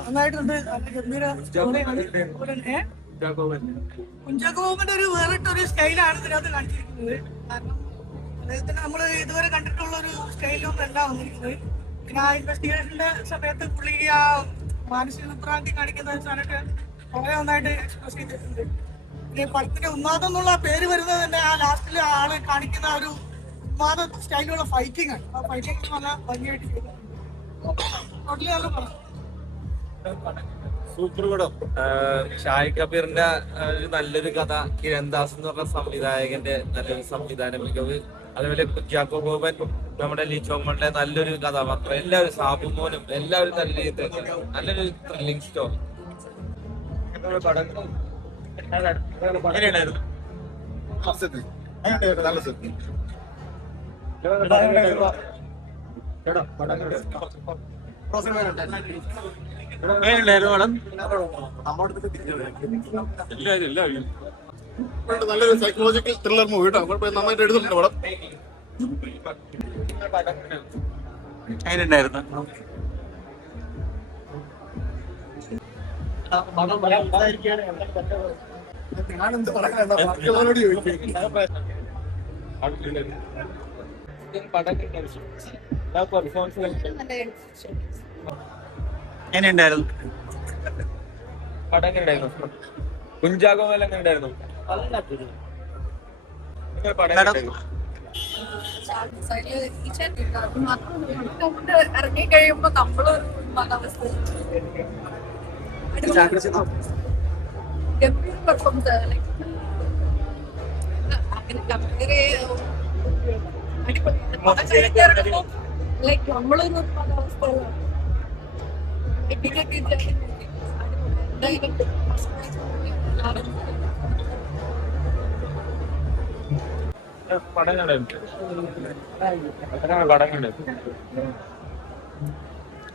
നന്നായിട്ടുണ്ട്. നല്ല ഗംഭീര കുഞ്ചാക്കോബന്റെ ഒരു വേറിട്ടൊരു സ്റ്റൈലാണ് ഇതിനകത്ത് കാണിച്ചിരിക്കുന്നത്. കാരണം അദ്ദേഹത്തിന് നമ്മൾ ഇതുവരെ കണ്ടിട്ടുള്ള ഒരു സ്റ്റൈലൊന്നും അല്ല വന്നിരിക്കുന്നത്. പിന്നെ ആ ഇൻവെസ്റ്റിഗേഷന്റെ സമയത്ത് പുള്ളി ആ മാനസിക വിഭ്രാന്തി കാണിക്കുന്ന സാധനമൊക്കെ വളരെ നന്നായിട്ട് എക്സ്പ്രസ് ചെയ്തിട്ടുണ്ട്. പിന്നെ പടത്തിന്റെ ഉന്മാദം എന്നുള്ള പേര് വരുന്നത് തന്നെ ആ ലാസ്റ്റിൽ ആള് കാണിക്കുന്ന ഒരു ഉന്മാദ സ്റ്റൈലുള്ള ഫൈറ്റിംഗ് ആണ്. ആ ഫൈറ്റിംഗ് നല്ല ഭംഗിയായിട്ട് ചെയ്തിട്ടുണ്ട്. ടോട്ടലി നല്ല പടം. സൂപ്പർ പടം. ഷാഹിദ് കബീറിന്റെ ഒരു നല്ലൊരു കഥ, കിരൺദാസ് എന്ന് പറഞ്ഞ സംവിധായകന്റെ നല്ലൊരു സംവിധാന മികവ്, അതുപോലെ കുഞ്ചാക്കോ ബോബൻ, നമ്മുടെ ലിജോമോന്റെ നല്ലൊരു കഥാപാത്രം, എല്ലാവരും സാബുമോനും എല്ലാവരും നല്ലൊരു ത്രില്ലിംഗ് സ്റ്റോറി. നല്ലൊരു സൈക്കോളജിക്കൽ ത്രില്ലർ മൂവി കേട്ടോ. നന്നായിട്ട് എടുത്തിട്ടുണ്ട് പടം. അതിനുണ്ടായിരുന്നു ഞാനെന്ത് പറയാനാ ബാക്കിയുള്ളവരോട് ചോദിക്കും. എങ്ങനെയുണ്ടായിരുന്നു പടം ഉണ്ടായിരുന്നു? കുഞ്ചാക്കോ എല്ലാം ഉണ്ടായിരുന്നു. ഇറങ്ങി കഴിയുമ്പോ നമ്മളൊരു ഗംഭീര പെർഫോമൻസ് ലൈക്ക് നമ്മളൊരു അവസ്ഥയിലാണ്.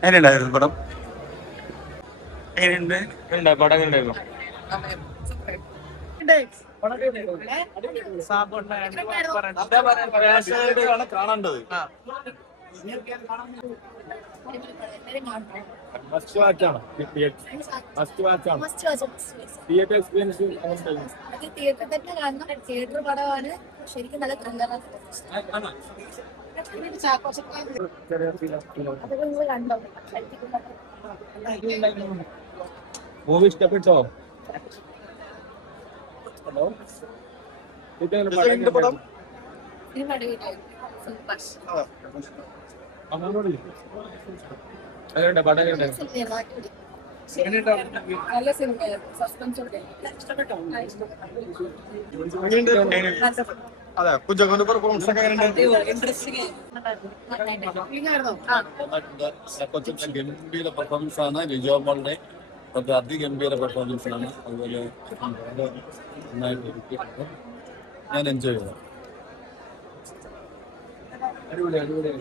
എങ്ങനെയുണ്ടായിരുന്നു പടം? എങ്ങനെയുണ്ട് പടം ഉണ്ടായിരുന്നു? കാണേണ്ടത് മസ്റ്റ് വാച്ചാണ്. തിയേറ്റർ എക്സ്പീരിയൻസ് തിയേറ്ററിൽ തന്നെ കാണണം. തിയേറ്റർ പടമാണ് ശരിക്കും നല്ല ത്രില്ലറാണ്. അതൊക്കെ നിങ്ങൾ കണ്ടോ? മൂവി ഇഷ്ടപ്പെട്ടോ? ഹലോ പടം നല്ല സിനിമയായിരുന്നു. സസ്പെൻസ് അതെ കുഞ്ചാക്കോന്റെ പെർഫോമൻസ് ഒക്കെ കൊച്ചിന്റെ ഗംഭീര പെർഫോമൻസ് ആണ്. ലിജോമോളുടെ അതിഗംഭീര പെർഫോമൻസ് ആണ്. അതുപോലെ നന്നായിട്ട് ഇരിക്കുന്നുണ്ട്. ഞാൻ എൻജോയ് ചെയ്തു. അടിപൊളി അടിപൊളി.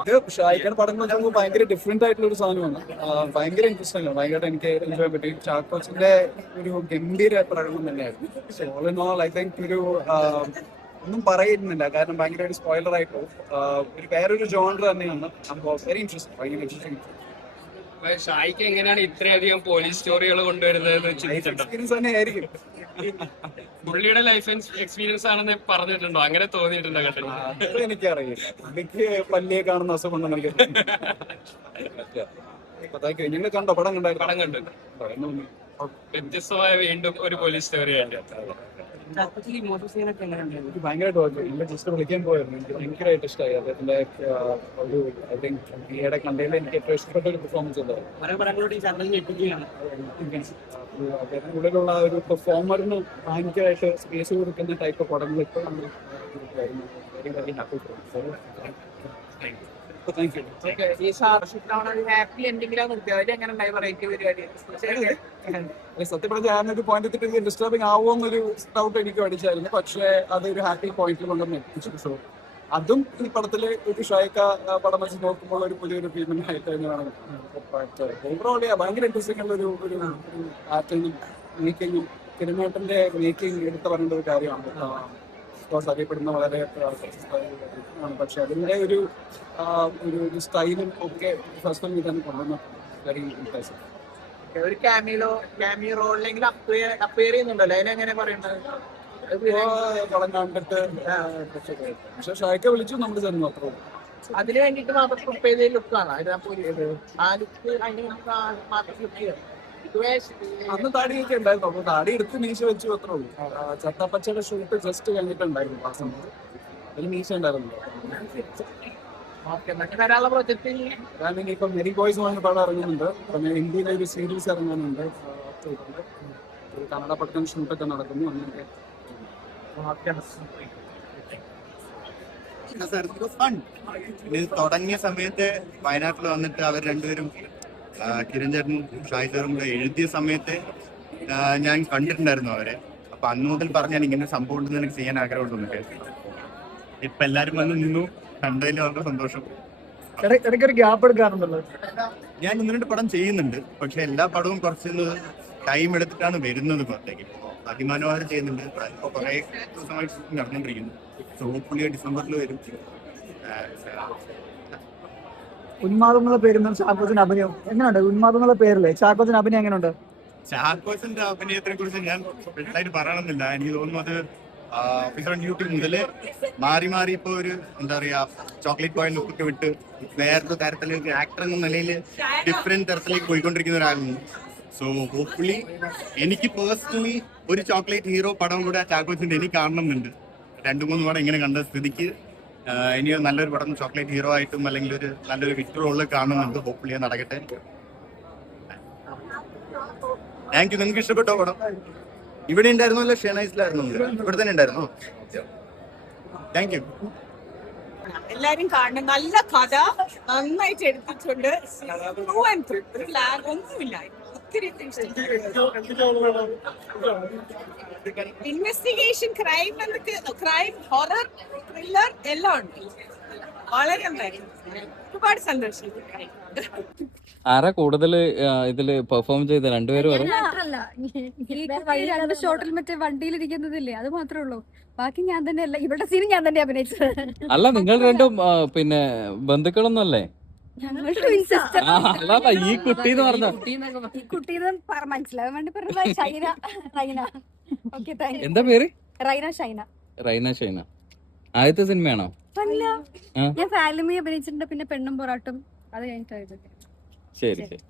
ഇത് ഷായിക്കാട് പടം നോക്കുമ്പോൾ ഭയങ്കര ഡിഫറെന്റ് ആയിട്ടുള്ള ഒരു സാധനമാണ്. ഭയങ്കര ഇൻട്രസ്റ്റിംഗ് ആണ്. ഭയങ്കരമായിട്ട് എനിക്ക് എൻജോയ് പറ്റി. ചാക്കോച്ചിന്റെ ഒരു ഗംഭീര പ്രകടനം തന്നെയായിരുന്നു. So all in all I think ഒരു ഒന്നും പറയുന്നില്ല, കാരണം ഭയങ്കരമായിട്ട് സ്പോയിലർ ആയിട്ട് ഒരു വേറൊരു ജോണർ തന്നെയാണ്. വെരി ഇൻട്രസ്റ്റിംഗ്, ഭയങ്കര ഇൻട്രസ്റ്റിംഗ്. ഷായിക്ക് എങ്ങനെയാണ് ഇത്രയധികം പോലീസ് സ്റ്റോറികൾ കൊണ്ടുവരുന്നത്? എക്സ്പീരിയൻസ് തന്നെ ആയിരിക്കും. പുള്ളിയുടെ ലൈഫ് എക്സ്പീരിയൻസ് ആണെന്ന് പറഞ്ഞിട്ടുണ്ടോ? അങ്ങനെ തോന്നിയിട്ടുണ്ടോ? അത് എനിക്കറിയില്ല. എനിക്ക് പല്ലിയെ കാണുന്ന അസുഖം ഉണ്ടെന്ന് എനിക്ക് നിങ്ങൾ കണ്ടോ? പടം കണ്ടായിരുന്നു? പടം കണ്ടു. വ്യത്യസ്തമായ വീണ്ടും ഒരു പോലീസ് സ്റ്റോറിയാണ്. എനിക്ക് ഭയങ്കരമായിട്ട് തോന്നി. എന്നെ ജസ്റ്റ് വിളിക്കാൻ പോയിരുന്നു. എനിക്ക് ഭയങ്കരമായിട്ട് ഇഷ്ടമായി അദ്ദേഹത്തിന്റെ ഒരു ഐ തിങ്ക് ഈയിടെ കണ്ടതിൽ എനിക്ക് ഏറ്റവും ഇഷ്ടപ്പെട്ട ഒരു പെർഫോമൻസ് ഉണ്ടായിരുന്നു. അദ്ദേഹത്തിന്റെ ഉള്ളിലുള്ള ഒരു പെർഫോമറിന് ഭയങ്കരമായിട്ട് സ്പേസ് കൊടുക്കുന്ന ടൈപ്പ് പടങ്ങൾ ഇപ്പോൾ നമ്മൾ very very happy. Thank you. സത്യം പറഞ്ഞാൽ ഞാനൊരു പോയിന്റ് എത്തിയിട്ട് ഡിസ്റ്റർബിങ് ആവുമെന്നൊരു ഡൗട്ട് എനിക്ക് അടിച്ചായിരുന്നു. പക്ഷേ അതൊരു ഹാപ്പി പോയിന്റിൽ കൊണ്ടുവന്ന് എത്തിച്ചു. സോ അതും ഈ പടത്തില് ഒരു ഷായിക്ക പടം വെച്ച് നോക്കുമ്പോൾ ഒരു പുതിയൊരു ഫീൽമെന്റ് ആയിട്ട് തന്നെയാണ്. ഓവറോൾ ഭയങ്കര ഇൻട്രസ്റ്റിംഗ് ഉള്ള ഒരു ആക്ടിങ്ങും മേക്കിങ്ങും തിരുനാട്ടിന്റെ മേക്കിംഗ് എടുത്ത് പറയേണ്ട ഒരു കാര്യമാണ്. അറിയപ്പെടുന്ന വളരെ ആണ്. പക്ഷെ അതിൻ്റെ ഒരു സ്റ്റൈലും ഒക്കെ ഫസ്റ്റ് ഫിലിമിൽ തന്നെ കൊണ്ടുവന്ന വെരി ഇംപ്രസീവ്. ഒരു ക്യാമിയോ റോളിലെങ്കിലും അപ്പിയർ ചെയ്യുന്നുണ്ടല്ലോ, അതിനെങ്ങനെ പറയുന്നത്? പടം കണ്ടിട്ട് പക്ഷെ ഷായിക്ക വിളിച്ചു നമ്മൾ ചെന്നു അത്ര. അതിന് വേണ്ടിട്ട് മാത്രം പ്രിപ്പയർ ചെയ്ത ലുക്കാണ് ആ ലുക്ക്. അതിന് മാത്രം ലുക്ക് ചെയ്തത് അന്ന് താടിയൊക്കെ ഉണ്ടായിരുന്നു. അപ്പൊ താടി എടുത്ത് മീശ വെച്ചു അത്രേ ഉള്ളൂ. ചത്തപ്പച്ചയുടെ ഷൂട്ട് ജസ്റ്റ് കഴിഞ്ഞിട്ടുണ്ടായിരുന്നു ആ സമയത്ത്. അതിൽ മീശ ഉണ്ടായിരുന്നു. വരാനുള്ള പ്രൊജക്ട് കാരണം ഇപ്പൊ മെരി ബോയ്സ് പറഞ്ഞ പടം ഇറങ്ങുന്നുണ്ട്. പിന്നെ ഹിന്ദിയിലെ ഒരു സീരീസ് ഇറങ്ങാനുണ്ട്. ഒരു കന്നഡ പടത്തിന് ഷൂട്ടൊക്കെ നടക്കുന്നു. അങ്ങനെയൊക്കെ തുടങ്ങിയ സമയത്ത് വയനാട്ടിൽ വന്നിട്ട് അവർ രണ്ടുപേരും കിരൺ ചേട്ടനും ഷായി സാറും കൂടെ എഴുതിയ സമയത്ത് ഞാൻ കണ്ടിട്ടുണ്ടായിരുന്നു അവരെ. അപ്പൊ അന്ന് മുതൽ പറഞ്ഞാൽ ഇങ്ങനെ സംഭവം ഉണ്ടെന്ന് എനിക്ക് ചെയ്യാൻ ആഗ്രഹമുണ്ടെന്നൊക്കെ. ഇപ്പൊ എല്ലാരും വന്ന് നിന്നു, കണ്ടതിൽ വളരെ സന്തോഷം. ഇടയ്ക്കൊരു ഗ്യാപ്പ് എടുക്കാറുണ്ടല്ലോ. ഞാൻ 1-2 പടം ചെയ്യുന്നുണ്ട്. പക്ഷെ എല്ലാ പടവും കുറച്ചൊന്ന് ടൈം എടുത്തിട്ടാണ് വരുന്നത് പുറത്തേക്ക്. അതിമനോഹരം ചെയ്യുന്നുണ്ട്. ഇപ്പൊ കുറെ ദിവസമായി നടന്നുകൊണ്ടിരിക്കുന്നു. സോ ഹോപ്പ്ഫുള്ളി ഡിസംബറിൽ വരും. ഉന്മാദം എന്നുള്ള പേരിൽ ചാക്കോച്ചന്റെ അഭിനയം എങ്ങനെയുണ്ട്? ഉന്മാദം എന്നുള്ള പേരില്ലേ ചാക്കോച്ചന്റെ അഭിനയം എങ്ങനെയുണ്ട്? ചാക്കോച്ചന്റെ അഭിനയത്തിനെ കുറിച്ച് ഞാൻ വ്യക്തമായിട്ട് പറയണമെന്നില്ല. എനിക്ക് തോന്നുന്നു അത് ഓഫീസർ ഓൺ ഡ്യൂട്ടി മുതല് മാറി മാറി ഇപ്പൊ ഒരു എന്താ പറയാ ചോക്ലേറ്റ് ബോയ് ലുക്കൊക്കെ വിട്ട് വേറൊരു തരത്തിലേക്ക് ആക്ടർ എന്ന നിലയിൽ ഡിഫറെന്റ് തരത്തിലേക്ക് പോയിക്കൊണ്ടിരിക്കുന്ന ഒരാളാണ്. സോ ഹോപ്പ്ഫുള്ളി എനിക്ക് പേഴ്സണലി ഒരു ചോക്ലേറ്റ് ഹീറോ പടം കൂടെ ചാക്കോച്ചന്റെ എനിക്ക് കാണണമെന്നുണ്ട്. 2-3 പടം ഇങ്ങനെ കണ്ട സ്ഥിതിക്ക് ഇനി നല്ലൊരു പടം ചോക്ലേറ്റ് ഹീറോ ആയിട്ടും അല്ലെങ്കിൽ ഒരു നല്ലൊരു വിക്ടർ റോളിൽ കാണുന്നുണ്ട്. ഹോപ്പ്ഫുള്ളി അത് നടക്കട്ടെ. Thank you. നിങ്ങൾക്ക് ഇഷ്ടപ്പെട്ടോ പടം? ഇവിടെ ഉണ്ടായിരുന്നു അല്ല ഷെനൈസിലായിരുന്നു? ഇവിടെ തന്നെ ഉണ്ടായിരുന്നു. Thank you. എല്ലാരും കാണണം. നല്ല കഥ നന്നായിട്ട് എടുത്തിട്ടുണ്ട്. ഒരു ലാഗ് ഒന്നുമില്ല. ഒത്തിരി ഇൻവെസ്റ്റിഗേഷൻ, ക്രൈം, ഹൊറർ, ത്രില്ലർ എല്ലാം ഉണ്ട്. വളരെ നന്നായിരുന്നു. ഒരുപാട് സന്തോഷം. ആരാ കൂടുതൽ ഇതില് പെർഫോം ചെയ്ത? രണ്ടുപേരും രണ്ട് ഷോട്ടിൽ മറ്റേ വണ്ടിയിലിരിക്കുന്നതില്ലേ, അത് മാത്രമേ ഉള്ളൂ. ബാക്കി ഞാൻ തന്നെ അല്ല, ഇവിടെ സീൻ ഞാൻ തന്നെ അഭിനയിച്ചത്. അല്ല, നിങ്ങൾ രണ്ടും പിന്നെ ബന്ധുക്കളൊന്നും അല്ലേ? അല്ല, ഈ കുട്ടി എന്ന് പറഞ്ഞ ഈ കുട്ടീന്ന് മനസ്സിലാവാൻ വേണ്ടി പറഞ്ഞത് Shaina. Rhine. Okay, thank you. എന്താ പേര്? റൈന ഷൈന. റൈന ഷൈന. ആദ്യത്തെ സിനിമയാണോ? അല്ല, ഞാൻ ഫാലിമി അഭിനയിച്ചിട്ടുണ്ട്. പിന്നെ പെണ്ണും പൊറാട്ടും അത് കഴിഞ്ഞിട്ടായിരുന്നു. ശരി ശരി.